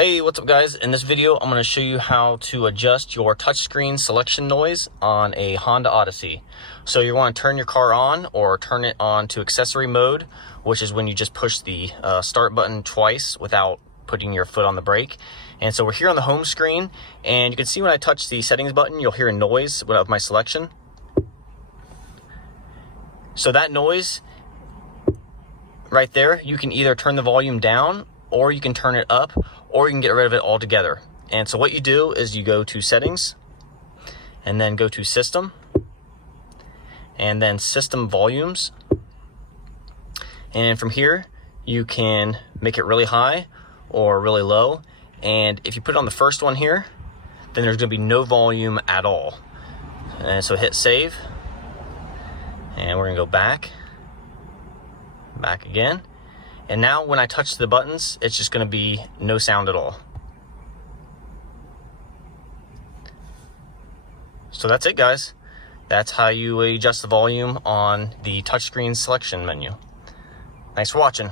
Hey, what's up guys? In this video, I'm going to show you how to adjust your touchscreen selection noise on a Honda Odyssey. So you want to turn your car on or turn it on to accessory mode, which is when you just push the start button twice without putting your foot on the brake. And so we're here on the home screen, and you can see when I touch the settings button, you'll hear a noise of my selection. So that noise right there, you can either turn the volume down or you can turn it up, or you can get rid of it altogether. And so what you do is you go to settings and then go to system and then system volumes. And from here, you can make it really high or really low. And if you put it on the first one here, then there's gonna be no volume at all. And so hit save, and we're gonna go back again. And now when I touch the buttons, it's just going to be no sound at all. So that's it, guys. That's how you adjust the volume on the touchscreen selection menu. Thanks for watching.